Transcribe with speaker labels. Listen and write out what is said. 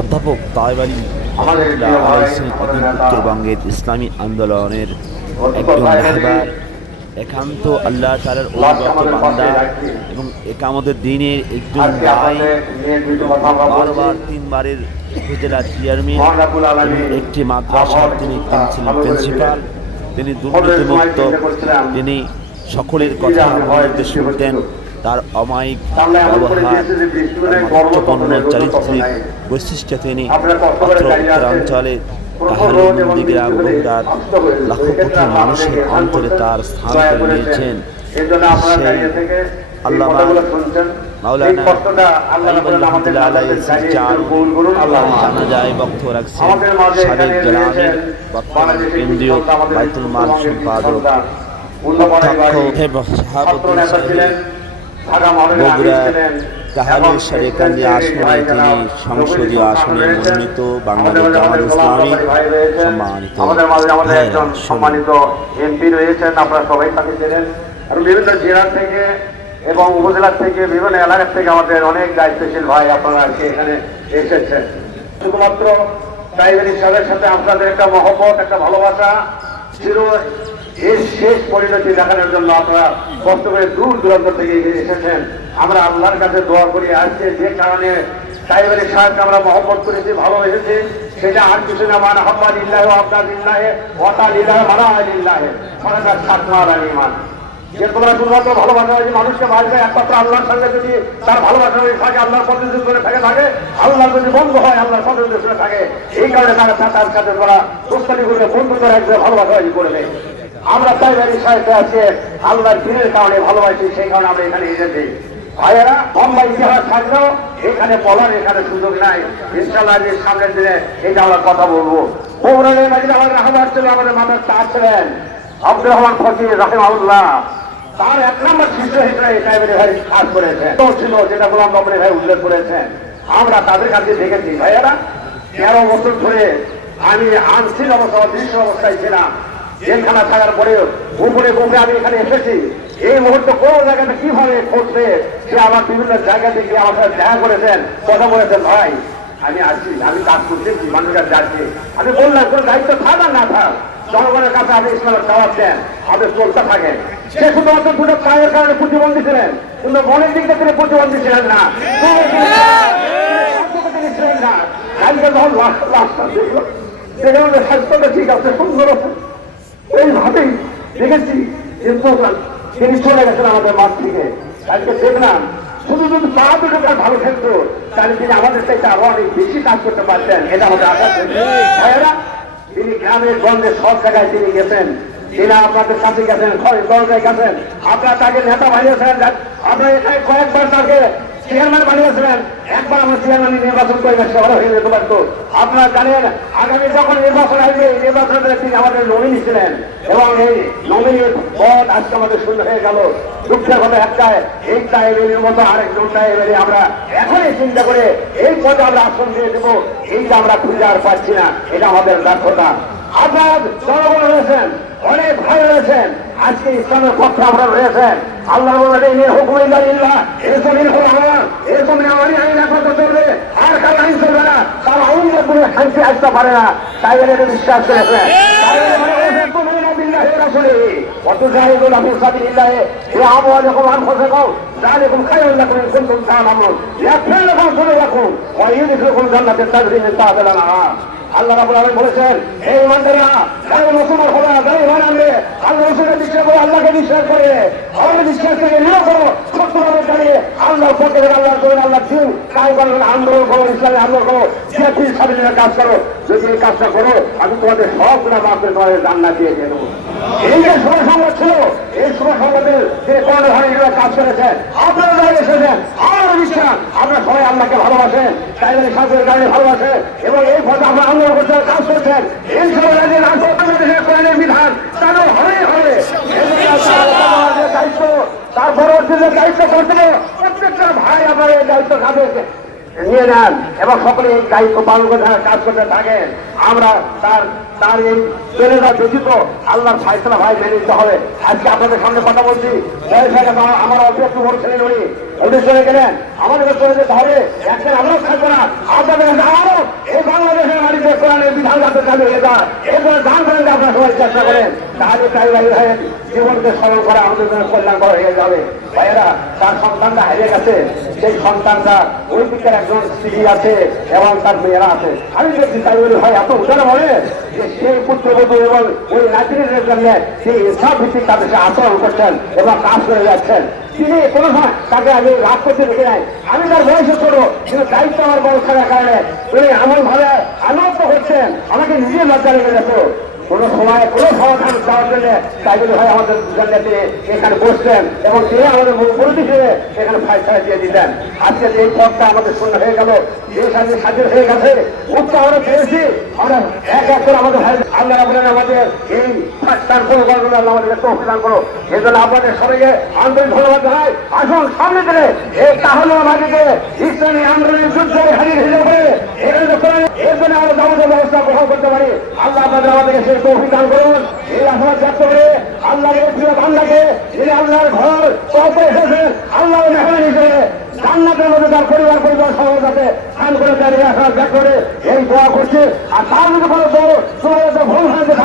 Speaker 1: অধ্যাপক তাইব আলী রহমতুল্লাহ আলাই উত্তরবঙ্গের ইসলামী আন্দোলনের একজন একান্ত আল্লাহ তালার অনুগত বান্দা এবং একামতের দিনের একজন বারবার তিনবারের উপজেলা চেয়ারম্যান একটি মাদ্রাসার তিনি ছিলেন প্রিন্সিপাল। তিনি দুর্নীতিমুক্ত। তিনি সকলের কথা শুনতেন তার অমায়িক ব্যবহার গুরুত্বপূর্ণ চারিত্রিক বৈশিষ্ট্য তিনি উত্তরাঞ্চলে নন্দীগ্রাম গোন্ডার লাখো কোটি মানুষের অন্তরে তার স্থান করে নিয়েছেন সেই আল্লামা মাওলানা রহমতুল্লাহ আলাইহি চার জানা যায় বক্তব্য রাখছেন সাবেক জেলা বর্তমান কেন্দ্রীয় বাইতুল মাল সম্পাদক অধ্যক্ষ শাহাবুদ্দিন সাহেব বগুড়ার কাহালুর সারেকান্দি আসনে তিনি সংসদীয় আসনে মনোনীত বাংলাদেশ জামাত ইসলামী সম্মানিত
Speaker 2: আমাদের মাঝে আমাদের
Speaker 1: ভাইয়েরা,
Speaker 2: একজন সম্মানিত এমপি রয়েছেন। আপনারা সবাই তাকে চেনেন। আর বিভিন্ন জেলা থেকে এবং উপজেলা থেকে বিভিন্ন এলাকা থেকে আমাদের অনেক দায়িত্বশীল ভাই আপনারা আজকে এখানে এসেছেন। শুধুমাত্র প্রাইমারি সাহেবের সাথে আপনাদের একটা মহব্বত একটা ভালোবাসা এর শেষ পরিণতি দেখানোর জন্য আপনারা কষ্ট করে দূর দূরান্ত থেকে এসেছেন। আমরা আল্লাহর কাছে দোয়া করি। আজকে যে কারণে সাহেবের সাহেবকে আমরা মহব্বত করেছি, ভালো ভালোবেসেছি সেটা আর কিছু না। মানে হাম্মা লিল্লাহ আপনার লিল্লাহে ওয়াতা লিল্লাহ মারা লিল্লাহে মানে তার সাতমার ইমান যে তোমরা শুধুমাত্র ভালোবাসা হয়েছে, মানুষকে বাঁচবে একমাত্র আল্লাহর সঙ্গে যদি তার ভালোবাসা হয়ে থাকে, আল্লাহর পদ্ধতি করে থাকে থাকে, আল্লাহ যদি বন্ধ হয়, আল্লাহর পদ্ধতি করে থাকে, এই কারণে তারা তার সাথে তোমরা প্রস্তাবি করবে বন্ধু করে একজন ভালোবাসা হয়ে করবে আমরা তাই বাড়ি সাহেবকে আজকে আল্লাহর দিনের কারণে ভালোবাসি, সেই কারণে আমরা এখানে এসেছি। ভাইয়েরা, লম্বা ইতিহাস থাকলেও এখানে বলার এখানে সুযোগ নাই। ইনশাল্লাহ আজকে সামনের দিনে এটা আমরা কথা বলব। বগুড়ানের মাঝে আমাদের রাহবার ছিল, আমাদের মাথার চা ছিলেন আব্দুর রহমান ফকির রাহেমাউল্লাহ তার এক নম্বর শিষ্য হিসেবে এই টাইমের ভাই কাজ করেছেন। তো ছিল যেটা গোলাম বাবুরে ভাই উল্লেখ করেছেন। আমরা তাদের কাছে দেখেছি। ভাইয়েরা, তেরো বছর ধরে আমি আনছিল অবস্থা দৃশ্য অবস্থায় ছিলাম। জেলখানা থাকার পরেও উপরে উপরে আমি এখানে এসেছি এই মুহূর্তে কোন জায়গাটা কীভাবে করছে সে আমার বিভিন্ন জায়গা থেকে আমার সাথে দেখা করেছেন কথা বলেছেন ভাই আমি আসছি আমি কাজ করতেছি মানুষের যাচ্ছি আমি বললাম কোন দায়িত্ব থাক আর না থাক জনগণের কাছে আপনি ইসলামের জবাব দেন আপনি চলতে থাকেন সে শুধুমাত্র দুটো পায়ের কারণে প্রতিবন্ধী ছিলেন কিন্তু মনের দিক থেকে তিনি প্রতিবন্ধী ছিলেন না ছিলেন না যখন স্বাস্থ্যটা ঠিক আছে সুন্দর আছে এইভাবেই দেখেছি যে প্রধান তিনি চলে গেছেন আমাদের মাঠ থেকে। আজকে দেখলাম শুধু যদি পা দুটো ভালো থাকতো তাহলে তিনি আমাদের চাইতে আরও অনেক বেশি কাজ করতে পারতেন। এটা আমাদের আশা। ভাইয়েরা, তিনি গ্রামের গঞ্জে সব জায়গায় তিনি গেছেন। তিনি আপনাদের কাছে গেছেন দরজায় গেছেন। আপনারা তাকে নেতা বানিয়েছেন আপনারা এখানে কয়েকবার তাকে চেয়ারম্যান বানিয়েছিলেন একবার আমরা চেয়ারম্যান নির্বাচন করে শহরে হয়ে যেতে পারতো আপনারা জানেন, আগামী যখন নির্বাচন আসবে, এই নির্বাচনে তিনি আমাদের নমিনি ছিলেন। এবং এই নমিনির পদ আজকে আমাদের শূন্য হয়ে গেল। দুঃখের কথা একটাই, এই টাইমের মতো আরেকজন টাইমের আমরা এখনই চিন্তা করে এই পদে আমরা আসন দিয়ে দেবো, এইটা আমরা খুঁজে আর পাচ্ছি না, এটা আমাদের ব্যর্থতা। আপনার জনগণ রয়েছেন, অনেক ভাই রয়েছেন, আজকে ইসলামের পক্ষে আমরা রয়েছেন। আল্লাহ বলেন এই হুকুম ইল্লাহ এরকম হল আমার। এরকম আমারই আইন একমাত্র চলবে। আর কারও আইন চলবে না। তার অন্য কোনো শান্তি আসতে পারে না। তাই বলে এটা বিশ্বাস তুজাহিদুনা ফি সাবিলিল্লাহি বিআমওয়ালিকুম ওয়া আনফুসিকুম যালিকুম খায়রুন লাকুম ইন কুনতুম তা'লামুন ইয়াগফির লাকুম যুনুবাকুম ওয়া ইউদখিলুকুম জান্নাতিন তাজরি মিন তাহতিহা আল-আনহার আল্লাহ রাবুল আলম বলেছেন এই ইমানদারা যারা মুসলমান হবে না যারা ইমান আনবে আল্লাহ রসুলের বিশ্বাস করে আল্লাহকে বিশ্বাস করে। আমাদের বিশ্বাস থেকে নিয়োগ করো। পক্ষে আল্লাহ করে আল্লাহ দিন কাজ করো আন্দোলন করো, ইসলামী আন্দোলন করো জাতির স্বাধীনতার কাজ করো, যদি এই কাজটা করো, আমি তোমাদের সব গুণা মাফ করে তোমাদের দিয়ে দেবো। এই যে শুভ সংবাদ ছিল, এই শুভ সংবাদের যে ধরনের এগুলো কাজ করেছেন আপনারা যারা এসেছেন, আমার বিশ্বাস, আপনারা সবাই আল্লাহকে ভালোবাসেন তাই শাসনের কারণে ভালোবাসেন এবং এই পথে আমরা আন্দোলন করতে কাজ করছেন, এই সময় রাজ্যের বাংলাদেশের কোরআনের বিধান জন্য আপনারা যে দায়িত্ব তার পরবর্তীতে দায়িত্ব করতে ভাই আপনার দায়িত্ব নিয়ে নেন এবং সকলে এই দায়িত্ব পালন করে কাজ করতে থাকেন, আমরা তার তার এই চলে ব্যতীত আল্লাহর ফাইসলা ভাই মেনে নিতে হবে। আজকে আপনাদের সামনে কথা বলছি। আমার অল্প একটু বড় ছেলে নই। চলে গেলেন। আমাদের চলে যেতে হবে। একদিন আমরা থাকব না আপনাদের আরও এই বাংলাদেশের বিধান সবাই চেষ্টা করেন। তাহলে তাই ভাই হয়ে জীবনকে স্মরণ করা আমাদের জন্য কল্যাণকর হয়ে যাবে। ভাইয়েরা, তার সন্তানরা হারিয়ে গেছে। সেই সন্তানরা ওই দিকের একজন স্ত্রী আছে এবং তার মেয়েরা আছে। আমি দেখছি তাই বলে, ভাই, এত উদাহরণ বলে যে সেই পুত্রবধূ এবং ওই নাগরিকের জন্য সেই ইসলাম ভিত্তিক তাদের সাথে আচরণ করছেন এবং কাজ করে যাচ্ছেন। তিনি কোনো সময় তাকে আগে লাভ করতে দেখে নাই। আমি তার বয়সে ছোট, কিন্তু দায়িত্ব আমার বয়স থাকার কারণে উনি এমন ভাবে আনন্দ হচ্ছেন আমাকে নিজে লজ্জা লেগে যেত কোনো সময়, কোনো সমাধান দেওয়ার জন্য তাই বলে ভাই আমাদের জন্য এখানে বসছেন এবং তিনি আমাদের মুখ্যমন্ত্রী হিসেবে এখানে ফাইসলা দিয়ে দিতেন। আজকে যে পথটা আমাদের শূন্য হয়ে গেল দেশ আজকে স্বাধীন হয়ে গেছে মুক্ত আমরা পেয়েছি। আমরা এক এক করে আমাদের আল্লাহ বলেন আমাদের এই পরিকল্পনা আল্লাহ আমাদেরকে তৌফিক করো এই জন্য আপনাদের সবাইকে আন্তরিক ধন্যবাদ জানাই। আসুন সামনে দিলে এই তাহলে আমাদেরকে ইসলামী আন্দোলনের যুদ্ধে হারিয়ে হিসেবে এখানে এর জন্য আমরা যাবতীয় ব্যবস্থা গ্রহণ করতে পারি। আল্লাহ আপনাদের আমাদেরকে সেই তৌফিক দান করুন। এই আশাবাদ ব্যক্ত করে আল্লাহর প্রিয় যিনি আল্লাহর ঘর কপে এসেছেন আল্লাহ মেহমান হিসেবে জান্নাতের মধ্যে তার পরিবার পরিবার সহ যাতে স্থান করে দাঁড়িয়ে আসার ব্যাগ করে এই দোয়া করছে। আর তার মধ্যে কোনো বড় ভুল হয়ে থাকে